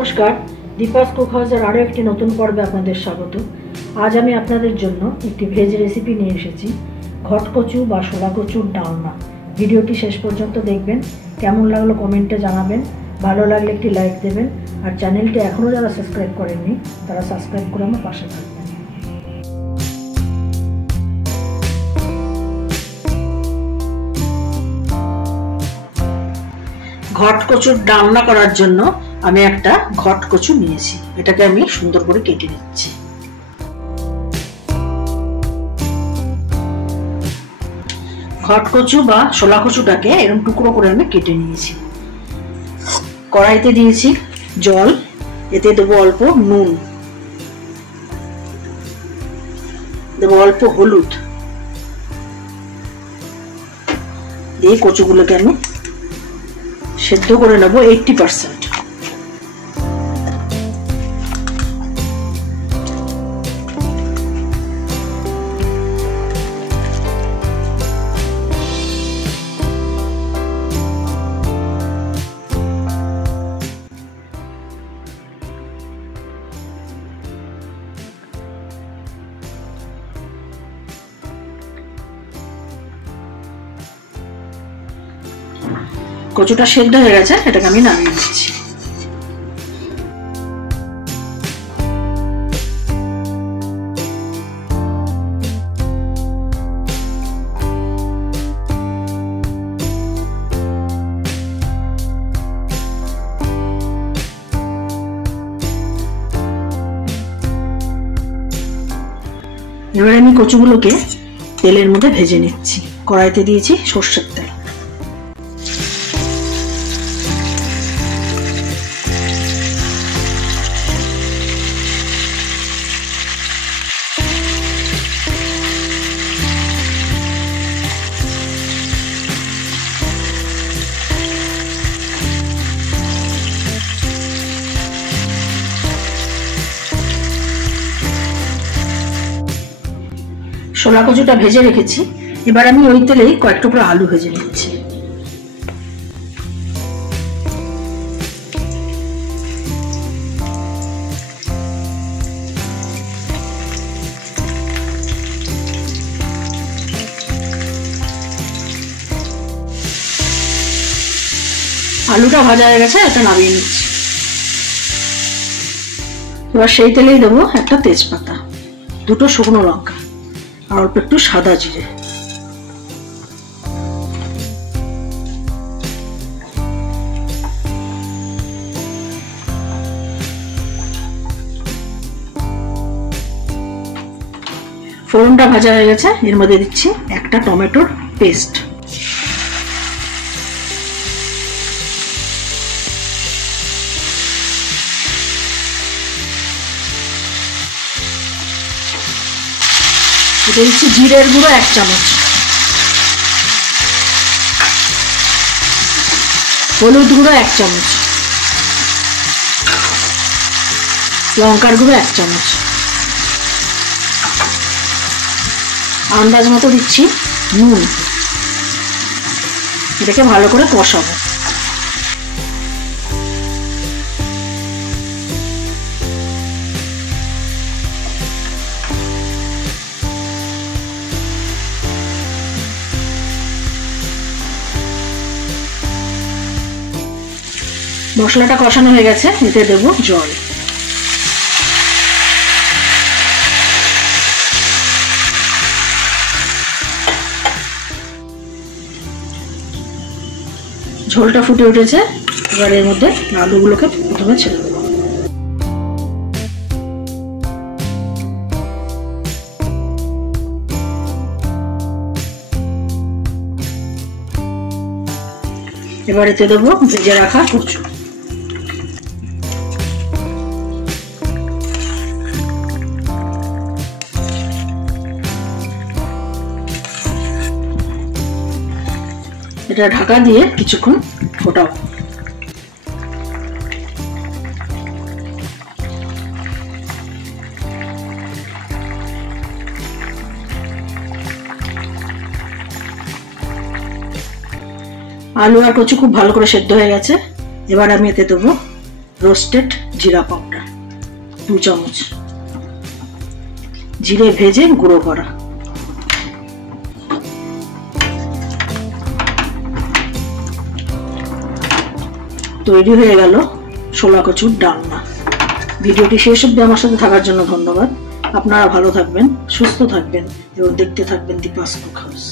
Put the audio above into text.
নমস্কার, দীপাস কুক হাউসের আরও একটি নতুন পর্বে আপনাদের স্বাগত। আজ আমি আপনাদের জন্য একটি ভেজ রেসিপি নিয়ে এসেছি, ঘটকচু বা শোলা কচুর ডালনা। ভিডিওটি শেষ পর্যন্ত দেখবেন। কেমন লাগলো কমেন্টে জানাবেন, ভালো লাগলে একটি লাইক দেবেন, আর চ্যানেলটি এখনও যারা সাবস্ক্রাইব করেননি তারা সাবস্ক্রাইব করে আমার পাশে থাকবেন। ঘটকচুর ডালনা করার জন্য আমি একটা ঘটকচু নিয়েছি, এটাকে আমি সুন্দর করে কেটে নিচ্ছি। ঘটকচু বা শোলা কচুটাকে এরকম টুকরো করে আমি কেটে নিয়েছি। কড়াইতে দিয়েছি জল, এতে দেবো অল্প নুন, দেবো অল্প হলুদ, দিয়ে কচুগুলোকে আমি সেদ্ধ করে নেব 80%। কচুটা সেদ্ধ হয়ে গেছে, এটাকে আমি নামিয়ে নিচ্ছি। এবারে আমি কচুগুলোকে তেলের মধ্যে ভেজে নিচ্ছি। কড়াইতে দিয়েছি সর্ষের তেল, শোলা কচুটা ভেজে রেখেছি। এবার আমি ওই তেলেই কয়েক টুকরো আলু ভেজে নিচ্ছি। আলুটা ভাজা হয়ে গেছে, এটা নামিয়ে নিচ্ছি। এবার সেই তেলেই দেবো একটা তেজপাতা, দুটো শুকনো লঙ্কা আর অল্প একটু সাদা জিরে। ফোড়নটা ভাজা হয়ে গেছে, এর মধ্যে দিচ্ছি একটা টমেটোর পেস্ট, দিচ্ছি জিরের গুঁড়ো 1 চামচ, হলুদ গুঁড়ো 1 চামচ, লঙ্কার গুঁড়ো 1 চামচ, আন্দাজ মতো দিচ্ছি নুন। এটাকে ভালো করে কষাবো। মশলাটা কষানো হয়ে গেছে, এতে দেবো জল। ঝোলটা ফুটে উঠেছে, এবার এর মধ্যে আলুগুলোকে প্রথমে ছেড়ে দেবো। এবার এতে দেবো ভেজে রাখা কচু। এটা ঢাকা দিয়ে কিছুক্ষণ ফোটাবো। আলু আর কচু খুব ভালো করে সেদ্ধ হয়ে গেছে। এবার আমি এতে দেবো রোস্টেড জিরা পাউডার 2 চামচ, জিরে ভেজে গুঁড়ো করা, তৈরি হয়ে গেল ছোলা কচুর ডালনা। ভিডিওটি শেষ অবধি আমার সাথে থাকার জন্য ধন্যবাদ। আপনারা ভালো থাকবেন, সুস্থ থাকবেন এবং দেখতে থাকবেন দীপাস কুক হাউস।